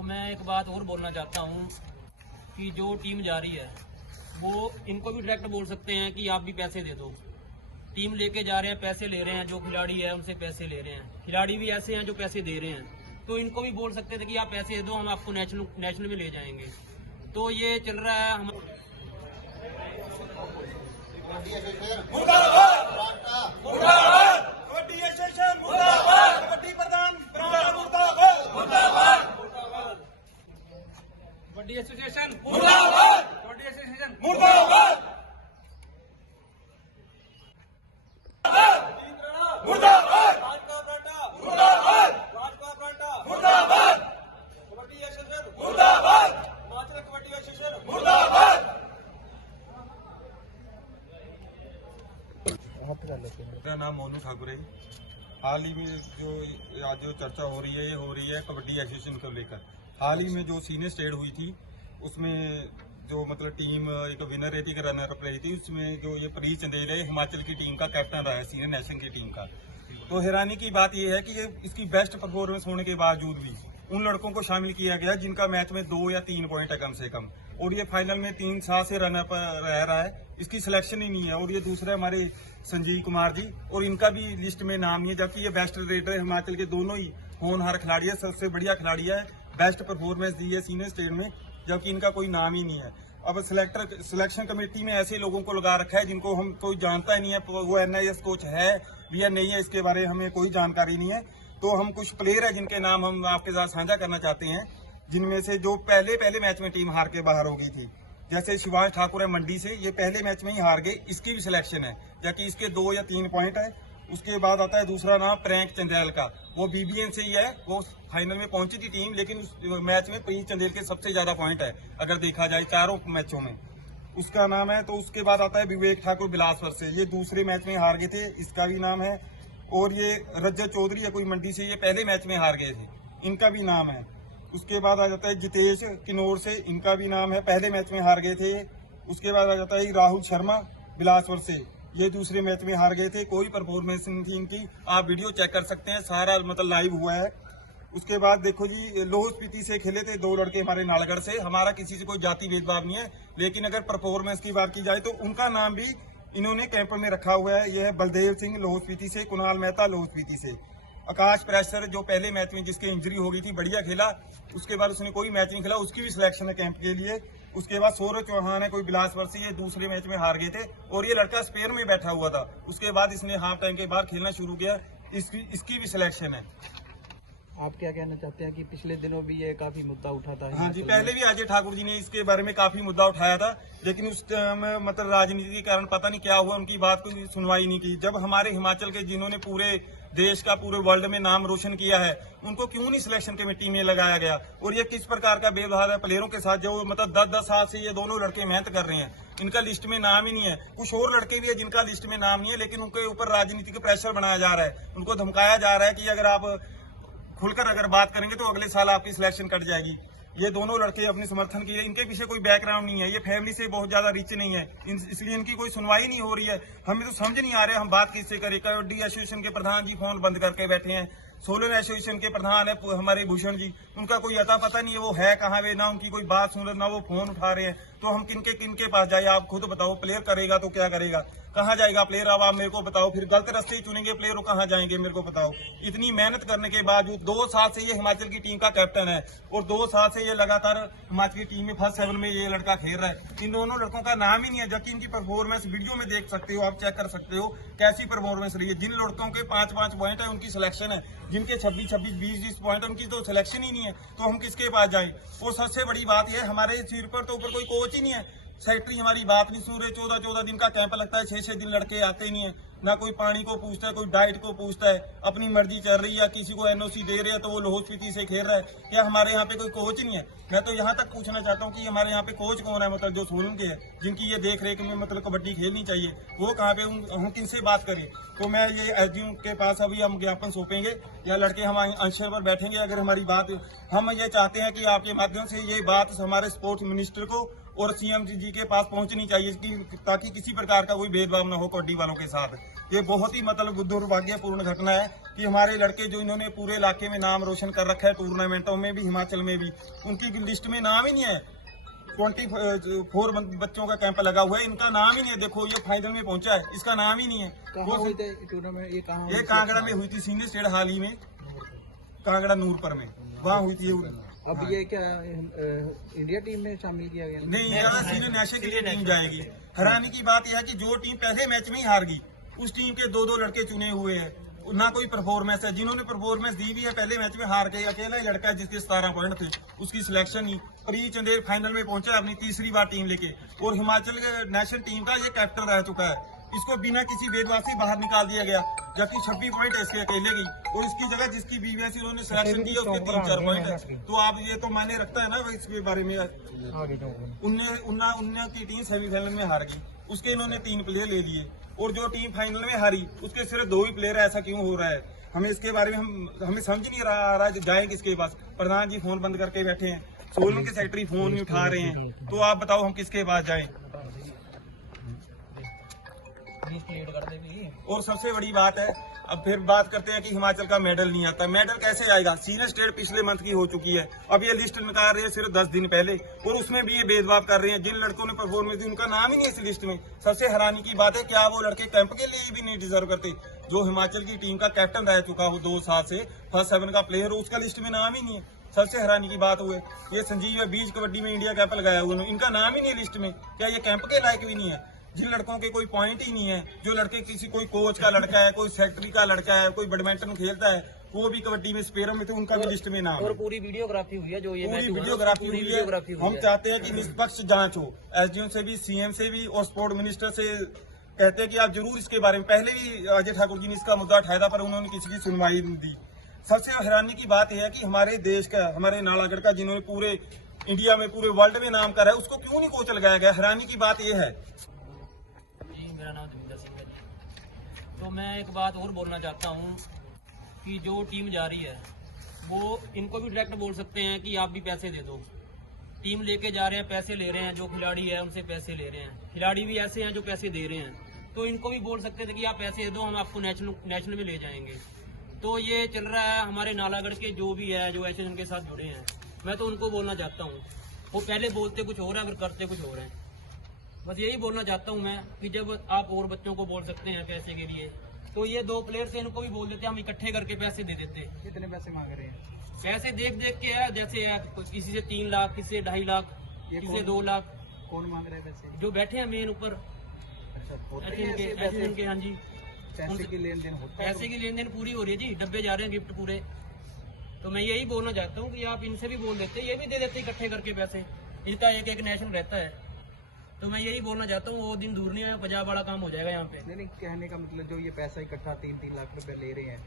तो मैं एक बात और बोलना चाहता हूँ कि जो टीम जा रही है वो इनको भी डायरेक्ट बोल सकते हैं कि आप भी पैसे दे दो। टीम लेके जा रहे हैं, पैसे ले रहे हैं, जो खिलाड़ी है उनसे पैसे ले रहे हैं। खिलाड़ी भी ऐसे हैं जो पैसे दे रहे हैं, तो इनको भी बोल सकते थे कि आप पैसे दे दो, हम आपको नेशनल में ले जाएंगे। तो ये चल रहा है हम कबड्डी एसोसिएशन मुर्दाबाद, कबड्डी एसोसिएशन मुर्दाबाद, मुर्दाबाद, मुर्दाबाद, मुर्दाबाद, कबड्डी एसोसिएशन मुर्दाबाद, हिमाचल कबड्डी एसोसिएशन मुर्दाबाद। मेरा नाम मोनू ठाकुर है। हाल ही में जो चर्चा हो रही है ये हो रही है कबड्डी एसोसिएशन को लेकर। हाल ही में जो सीनियर स्टेट हुई थी उसमें जो मतलब टीम एक विनर रही थी, एक रनर अप रही थी, उसमें जो ये प्रीत चंदेल है हिमाचल की टीम का कैप्टन रहा है, सीनियर नेशनल की टीम का। तो हैरानी की बात यह है कि ये इसकी बेस्ट परफॉर्मेंस होने के बावजूद भी उन लड़कों को शामिल किया गया जिनका मैच में 2 या 3 पॉइंट है कम से कम, और ये फाइनल में 3 साल से रनअप रह रहा है, इसकी सिलेक्शन ही नहीं है। और ये दूसरे हमारे संजीव कुमार जी, और इनका भी लिस्ट में नाम नहीं है, जबकि ये बेस्ट रेडर है हिमाचल के, दोनों ही होनहार खिलाड़ी है, सबसे बढ़िया खिलाड़ी है, बेस्ट परफॉर्मेंस दी है सीनियर स्टेट में, जबकि इनका कोई नाम ही नहीं है। अब सिलेक्शन कमेटी में ऐसे लोगों को लगा रखा है जिनको हम कोई जानता ही नहीं है, वो NIS कोच है या नहीं है इसके बारे में हमें कोई जानकारी नहीं है। तो हम कुछ प्लेयर है जिनके नाम हम आपके साथ साझा करना चाहते हैं, जिनमें से जो पहले मैच में टीम हार के बाहर हो गई थी, जैसे शिवांश ठाकुर है मंडी से, ये पहले मैच में ही हार गए, इसकी भी सिलेक्शन है, जबकि इसके 2 या 3 पॉइंट है। उसके बाद आता है दूसरा नाम प्रेंक चंदेल का, वो BBN से ही है, वो फाइनल में पहुंची थी टीम, लेकिन उस मैच में प्रीत चंदेल के सबसे ज्यादा पॉइंट है अगर देखा जाए 4 मैचों में, उसका नाम है। तो उसके बाद आता है विवेक ठाकुर बिलासपुर से, ये दूसरे मैच में हार गए थे, इसका भी नाम है। और ये रजत चौधरी है कोई मंडी से, ये पहले मैच में हार गए थे, इनका भी नाम है। उसके बाद आ जाता है जितेश किन्नौर से, इनका भी नाम है, पहले मैच में हार गए थे। उसके बाद आ जाता है राहुल शर्मा बिलासपुर से, ये दूसरे मैच में हार गए थे, कोई परफॉर्मेंस नहीं थी इनकी, आप वीडियो चेक कर सकते हैं, सारा मतलब लाइव हुआ है। उसके बाद देखो जी, लाहौल स्पीति से खेले थे 2 लड़के हमारे नालगढ़ से, हमारा किसी से कोई जाति भेदभाव नहीं है, लेकिन अगर परफॉर्मेंस की बात की जाए तो उनका नाम भी इन्होंने कैंप में रखा हुआ है। यह है बलदेव सिंह लाहौल स्पीति से, कुणाल मेहता लाहौल स्पीति से, आकाश प्रेशर जो पहले मैच में जिसके इंजरी हो गई थी, बढ़िया खेला, उसके बाद उसने कोई मैच नहीं खेला, उसकी भी सिलेक्शन है कैंप के लिए। उसके बाद सौरभ चौहान है कोई बिलासपुर से, ये दूसरे मैच में हार गए थे, और ये लड़का स्पेयर में बैठा हुआ था, उसके बाद इसने हाफ टाइम के बाद खेलना शुरू किया, इसकी भी सिलेक्शन है। आप क्या कहना चाहते हैं कि पिछले दिनों भी ये काफी मुद्दा उठा था? हाँ जी, पहले भी अजय ठाकुर जी ने इसके बारे में काफी मुद्दा उठाया था, लेकिन उस मतलब राजनीति के कारण पता नहीं क्या हुआ, उनकी बात को सुनवाई नहीं की। जब हमारे हिमाचल के जिन्होंने पूरे देश का पूरे वर्ल्ड में नाम रोशन किया है, उनको क्यों नहीं सिलेक्शन कमेटी में लगाया गया? और ये किस प्रकार का व्यवहार है प्लेयरों के साथ, जो मतलब 10-10 साल से ये दोनों लड़के मेहनत कर रहे हैं, इनका लिस्ट में नाम ही नहीं है। कुछ और लड़के भी है जिनका लिस्ट में नाम नहीं है, लेकिन उनके ऊपर राजनीति का प्रेशर बनाया जा रहा है, उनको धमकाया जा रहा है कि अगर आप खुलकर अगर बात करेंगे तो अगले साल आपकी सिलेक्शन कट जाएगी। ये दोनों लड़के अपने समर्थन के लिए, इनके पीछे कोई बैकग्राउंड नहीं है, ये फैमिली से बहुत ज्यादा रिच नहीं है, इसलिए इनकी कोई सुनवाई नहीं हो रही है। हमें तो समझ नहीं आ रहा है हम बात किससे करें। कबड्डी एसोसिएशन के प्रधान जी फोन बंद करके बैठे हैं, सोलन एसोसिएशन के प्रधान है हमारे भूषण जी, उनका कोई अता पता नहीं है, वो है कहाँ वे, ना उनकी कोई बात सुन रहे, ना वो फोन उठा रहे हैं। तो हम किनके पास जाए? आप खुद बताओ। प्लेयर करेगा तो क्या करेगा, कहाँ जाएगा प्लेयर? अब आप मेरे को बताओ, फिर गलत रास्ते ही चुनेंगे प्लेयर, वो कहाँ जाएंगे मेरे को बताओ। इतनी मेहनत करने के बावजूद 2 साल से ये हिमाचल की टीम का कैप्टन है, और 2 साल से ये लगातार हिमाचल की टीम में फर्स्ट 7 में ये लड़का खेल रहा है। इन दोनों लड़कों का नाम ही नहीं है, जबकि इनकी परफॉर्मेंस वीडियो में देख सकते हो, आप चेक कर सकते हो कैसी परफॉर्मेंस रही है। जिन लड़कों के 5-5 पॉइंट है उनकी सिलेक्शन है, जिनके 26-26, 20-20 पॉइंट है उनकी तो सिलेक्शन ही नहीं है। तो हम किसके पास जाए? और सबसे बड़ी बात यह, हमारे सिर पर तो ऊपर कोई कोच ही नहीं है, सेक्रेटरी हमारी बात नहीं सुन रहे। 14-14 दिन का कैंप लगता है, 6-6 दिन लड़के आते ही नहीं है, ना कोई पानी को पूछता है, कोई डाइट को पूछता है, अपनी मर्जी चल रही है। किसी को NOC दे रहे हैं तो वो लाहौल स्पीति से खेल रहा है। क्या हमारे यहाँ पे कोई कोच नहीं है? मैं तो यहाँ तक पूछना चाहता हूँ कि हमारे यहाँ पे कोच कौन है, मतलब जो सोलन के है, जिनकी ये देख रेख में मतलब कबड्डी खेलनी चाहिए, वो कहाँ पे? हम किनसे बात करें? तो मैं ये SDO के पास अभी हम ज्ञापन सौंपेंगे, या लड़के हम अंशर पर बैठेंगे। अगर हमारी बात, हम ये चाहते हैं कि आपके माध्यम से ये बात हमारे स्पोर्ट्स मिनिस्टर को और CM जी के पास पहुंचनी चाहिए, ताकि किसी प्रकार का कोई भेदभाव न हो कबड्डी वालों के साथ। ये बहुत ही मतलब दुर्भाग्यपूर्ण घटना है कि हमारे लड़के जो इन्होंने पूरे इलाके में नाम रोशन कर रखा है, टूर्नामेंटों में भी, हिमाचल में भी, उनकी लिस्ट में नाम ही नहीं है। 24 बच्चों का कैंप लगा हुआ है, इनका नाम ही नहीं है। देखो ये फाइनल में पहुंचा है, इसका नाम ही नहीं है। कहाँ हुई थी टूर्नामेंट? ये कांगड़ा में हुई थी, सीनियर स्टेट हाल ही में, कांगड़ा नूरपुर में, वहाँ हुई थी। अब ये क्या इंडिया टीम में शामिल किया गया? नहीं, यहाँ सीनियर नेशनल की टीम जाएगी। हैरानी की बात यह है कि जो टीम पहले मैच में ही हार गई, उस टीम के दो लड़के चुने हुए हैं, ना कोई परफॉर्मेंस है। जिन्होंने परफॉर्मेंस दी भी है पहले मैच में हार गए, अकेला ही लड़का है जिसके 17 पॉइंट थे, उसकी सिलेक्शन ही। प्री चंदेल फाइनल में पहुंचा अपनी तीसरी बार टीम लेके, और हिमाचल नेशनल टीम का ये कैप्टन रह चुका है। इसको बिना किसी भेदभाव से बाहर निकाल दिया गया, जबकि 26 पॉइंट है इसके अकेले की, और इसकी जगह जिसकी बीबीएस उन्होंने सिलेक्शन की है उसके 3-4 पॉइंट है। तो आप ये तो मायने रखता है ना इसके बारे में। उन्ना की टीम सेमीफाइनल में हार गई, उसके इन्होंने 3 प्लेयर ले लिए, और जो टीम फाइनल में हारी उसके सिर्फ 2 ही प्लेयर है। ऐसा क्यों हो रहा है? हमें इसके बारे में हमें समझ नहीं आ रहा है जाए किसके पास। प्रधान जी फोन बंद करके बैठे हैं, सोलन के सेक्रेटरी फोन नहीं उठा रहे हैं, तो आप बताओ हम किसके पास जाएं? और सबसे बड़ी बात है, अब फिर बात करते हैं कि हिमाचल का मेडल नहीं आता। मेडल कैसे आएगा? सीनियर स्टेट पिछले मंथ की हो चुकी है, अब ये लिस्ट निकाल रहे हैं सिर्फ 10 दिन पहले, और उसमें भी ये भेदभाव कर रहे हैं। जिन लड़कों ने परफॉर्मेंस दी उनका नाम ही नहीं है इस लिस्ट में। सबसे हैरानी की बात है, क्या वो लड़के कैंप के लिए भी नहीं डिजर्व करते? जो हिमाचल की टीम का कैप्टन रह चुका हो 2 साल से, फर्स्ट 7 का प्लेयर हो, उसका लिस्ट में नाम ही नहीं है। सबसे हैरानी की बात हुई, ये संजीव बीच कबड्डी में इंडिया कैंप लगाया हुआ, इनका नाम ही नहीं लिस्ट में। क्या ये कैंप के लायक भी नहीं है? जिन लड़कों के कोई पॉइंट ही नहीं है, जो लड़के कोई कोच का लड़का है, कोई सेक्रेटरी का लड़का है, कोई बैडमिंटन खेलता है, वो भी कबड्डी में स्पेयर में, तो उनका भी लिस्ट में नाम। और पूरी वीडियोग्राफी हुई है, जो ये पूरी वीडियोग्राफी हुई है। हम चाहते हैं कि निष्पक्ष जांच हो, एसडीएम से भी, सीएम से भी, और स्पोर्ट मिनिस्टर से कहते हैं कि आप जरूर इसके बारे में। पहले भी अजय ठाकुर जी ने इसका मुद्दा उठाया था, पर उन्होंने किसी की सुनवाई नहीं दी। सबसे हैरानी की बात यह है कि हमारे देश का, हमारे नालागढ़ का, जिन्होंने पूरे इंडिया में, पूरे वर्ल्ड में नाम करा है, उसको क्यों नहीं कोच लगाया गया? हैरानी की बात यह है। मेरा नाम देविंदर सिंह है जी। तो मैं एक बात और बोलना चाहता हूँ कि जो टीम जा रही है, वो इनको भी डायरेक्ट बोल सकते हैं कि आप भी पैसे दे दो। टीम लेके जा रहे हैं, पैसे ले रहे हैं, जो खिलाड़ी है उनसे पैसे ले रहे हैं। खिलाड़ी भी ऐसे हैं जो पैसे दे रहे हैं, तो इनको भी बोल सकते थे कि आप पैसे दे दो, हम आपको नेशनल में ले जाएंगे। तो ये चल रहा है हमारे नालागढ़ के जो भी है, जो एसोसिएशन के साथ जुड़े हैं, मैं तो उनको बोलना चाहता हूँ, वो पहले बोलते कुछ और है, अगर करते कुछ और है। बस यही बोलना चाहता हूँ मैं कि जब आप और बच्चों को बोल सकते हैं पैसे के लिए, तो ये 2 प्लेयर से इनको भी बोल देते, हम इकट्ठे करके पैसे दे देते। कितने पैसे मांग रहे हैं? पैसे देख के है, जैसे किसी से 3 लाख, किसी से 2.5 लाख, किसी से 2 लाख। कौन मांग रहे हैं पैसे? जो बैठे हैं मेन ऊपर एसोसिएशन के। हाँ जी, पैसे की लेन देन होता है? पैसे की लेन देन पूरी हो रही है जी, डब्बे जा रहे हैं गिफ्ट पूरे। तो मैं यही बोलना चाहता हूँ कि आप इनसे भी बोल देते, ये भी दे देते इकट्ठे करके पैसे। इनका एक नेशनल रहता है, तो मैं यही बोलना चाहता हूँ, वो दिन दूर नहीं है, पंजाब वाला काम हो जाएगा यहाँ पे। नहीं, कहने का मतलब जो ये पैसा इकट्ठा 3-3 लाख रुपए ले रहे हैं,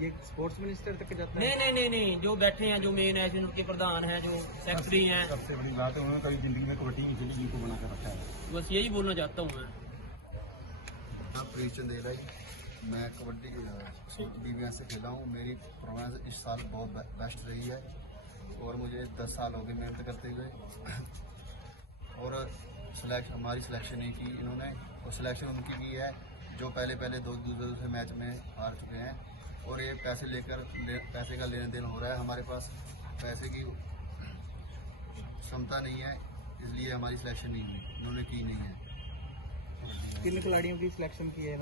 ये स्पोर्ट्स मिनिस्टर तक जाता है? नहीं, जो बैठे हैं, जो मेन है, जिनके प्रधान है, जो सेक्रेटरी हैं। सबसे बड़ी बात है, उन्होंने कभी जिंदगी में कबड्डी नहीं खेली, जिनको बना कर रखा है। बस यही बोलना चाहता हूँ मैं। प्री चंदेला जी, मैं कबड्डी बीबीएस से खेला हूँ। मेरी परफॉर्मेंस इस साल बहुत बेस्ट रही है, और मुझे 10 साल हो गए मेहनत करते हुए, और हमारी सिलेक्शन नहीं की इन्होंने, और सिलेक्शन उनकी भी है जो पहले दूसरे मैच में हार चुके हैं, और ये पैसे का लेन देन हो रहा है। हमारे पास पैसे की क्षमता नहीं है, इसलिए हमारी सिलेक्शन नहीं हुई, इन्होंने की नहीं है। किन खिलाड़ियों की सिलेक्शन की है?